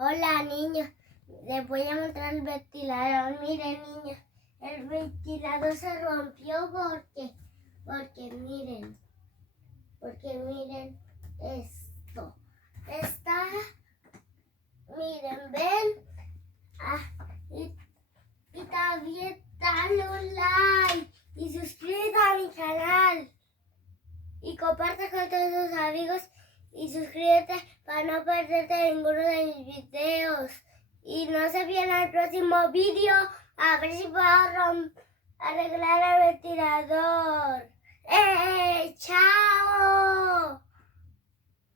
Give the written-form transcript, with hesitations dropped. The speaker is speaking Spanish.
Hola niños, les voy a mostrar el ventilador. Miren niños, el ventilador se rompió porque miren esto. Miren, ven, y también dale un like y suscríbete a mi canal y comparte con todos tus amigos. Y suscríbete para no perderte ninguno de mis videos. Y no se pierdan el próximo vídeo. A ver si puedo arreglar el ventilador. ¡Chao!